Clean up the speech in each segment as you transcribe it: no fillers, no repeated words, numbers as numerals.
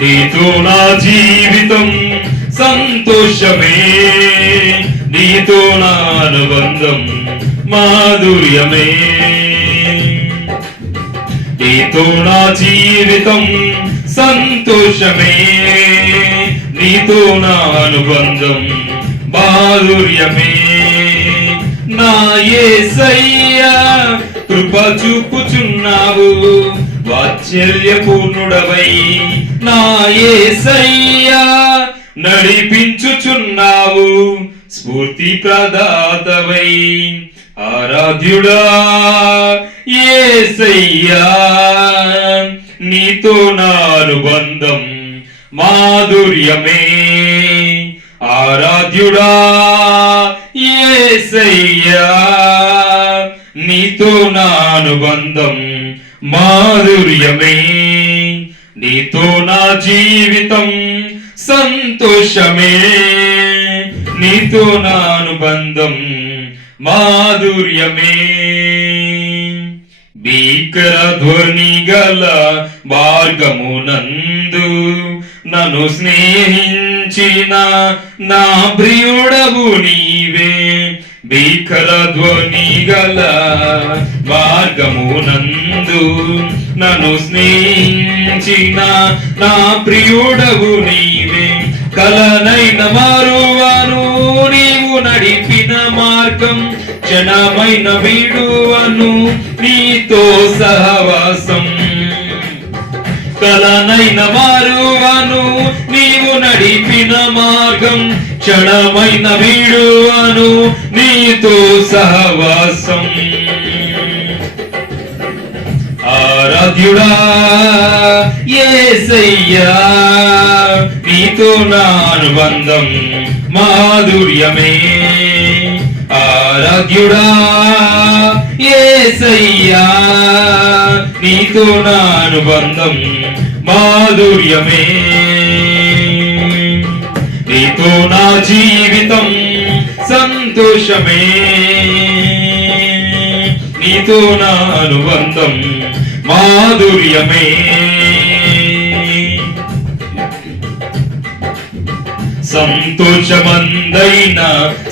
నీతో నా జీవితం సంతోషమే, నీతో నా అనుబంధం మాధుర్యమే. నీతో నా జీవితం సంతోషమే, నీతో నా అనుబంధం మాధుర్యమే. నా యేసయ్యా కృప చూపుచున్నావు వాత్సల్యపూర్ణుడవై, నా యేసయ్యా నడిపించుచున్నావు స్ఫూర్తి ప్రదాతవై. ఆరాధ్యుడా యేసయ్యా నీతో నా అనుబంధం మాధుర్యమే. ఆరాధ్యుడా యేసయ్యా నీతో నా అనుబంధం మాధుర్యమే. నీతో నా జీవితం సంతోషమే, నీతో నా అనుబంధం మాధుర్యమే. భీకర ధ్వని గల మార్గమునందు నన్ను స్నేహించిన నా ప్రియుడవు నీవే. భీకర ధ్వని గల మార్గమునందు నన్ను స్నేహించిన నా ప్రియుడవు నీవే. కలనైన మారువను నీవు నడిపిన మార్గం, క్షణమైన విడువను నీతో సహవాసం. కలనైన మారువను నీవు నడిపిన మార్గం, క్షణమైన విడువను నీతో సహవాసం. ఆరాధ్యుడా యేసయ్యా నీతో నా అనుబంధం మాధుర్యమే. ఆరాధ్యుడా యేసయ్యా నీతో నా అనుబంధం మాధుర్యమే. నీతో నా జీవితం సంతోషమే, నీతో నా అనుబంధం మాధుర్యమే. సంతోషమందైన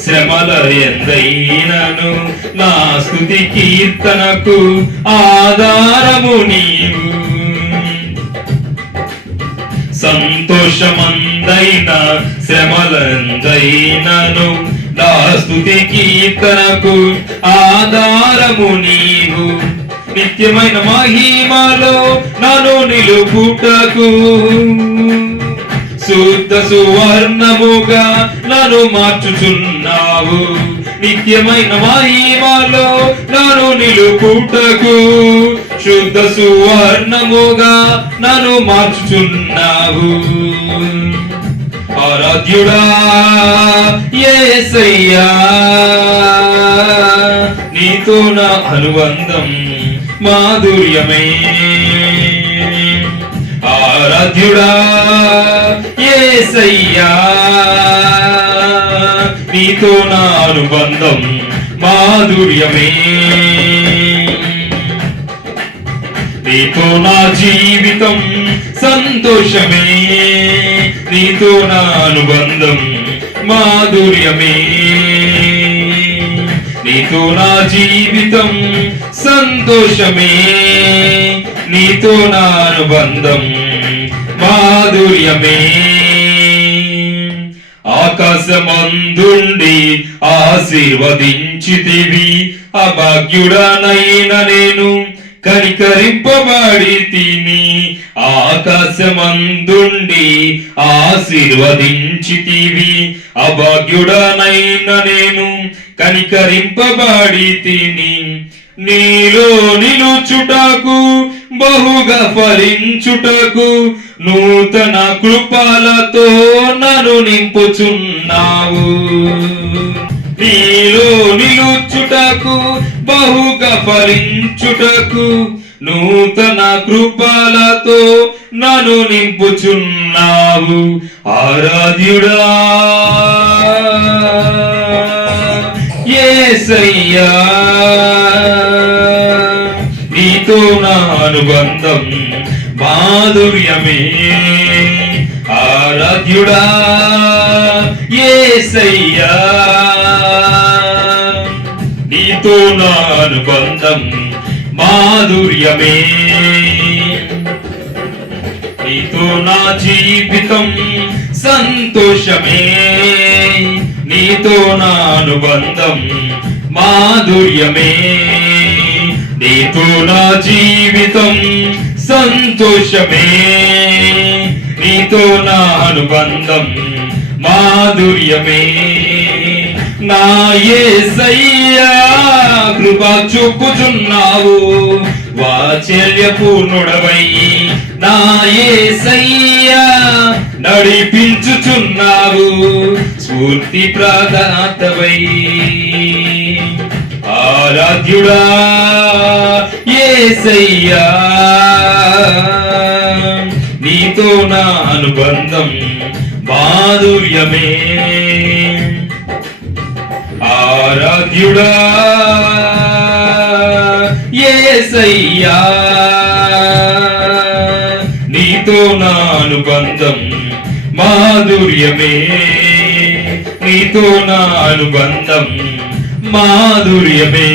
శ్రమల ఎందైనను నా స్తుతి కీర్తనకు ఆధారము నీవు. సంతోషమందైన శ్రమలందైనను నా స్తుతి కీర్తనకు ఆధారము నీవు. నిత్యమైన మహిమలో నన్ను నిలుపుటకు శుద్ధ సువర్ణముగా నన్ను మార్చుచున్నావు. నిత్యమైన మహిమలో నన్ను నిలుపుటకు శుద్ధ సువర్ణముగా నన్ను మార్చుచున్నావు. ఆరాధ్యుడా యేసయ్యా నీతో నా అనుబంధం మాధుర్యమే. ఆరాధ్యుడా యేసయ్యా నీతో నా అనుబంధం మాధుర్యమే. నీతో నా జీవితం సంతోషమే, నీతో నా అనుబంధం మాధుర్యమే. నీతో నా జీవితం సంతోషమే, నీతో నా అనుబంధం మాధుర్యమే. ఆకాశమందుండి ఆశీర్వదించితివి, అభాగ్యుడనైన నేను కనికరింపబడి తిని. ఆకాశమందుండి ఆశీర్వదించితివి, అభాగ్యుడనైన నేను కనికరింపబడి తిని. నీలో నిలుచుటకు బహుగా ఫలించుటకు నూతన కృపలతో నన్ను నింపుచున్నావు. నీలో నిలుచుటకు బహుగా ఫలించుటకు నూతన కృపలతో నన్ను నింపుచున్నావు. ఆరాధ్యుడా యేసయ్యా నీతో నా అనుబంధం మాధుర్యమే. ఆరాధ్యుడా యేసయ్యా, నీతో నా అనుబంధం మాధుర్యమే, నీతో నా జీవితం సంతోషమే, నీతో నా అనుబంధం మాధుర్యమే, నీతో నా జీవితం సంతోషమే, నీతో నా అనుబంధం మాధుర్యమే. నా యేసయ్యా కృప చూపుచున్నావు, వాత్సల్యపూర్ణుడవై నా యేసయ్యా నడిపించుచున్నావు, స్ఫూర్తి ప్రదాతవై. ఆరాధ్యుడా యేసయ్యా, నీతో నా అనుబంధం మాధుర్యమే. ఆరాధ్యుడా యేసయ్యా, నీతో నా అనుబంధం మాధుర్యమే, నీతో నా అనుబంధం మాధుర్యమే.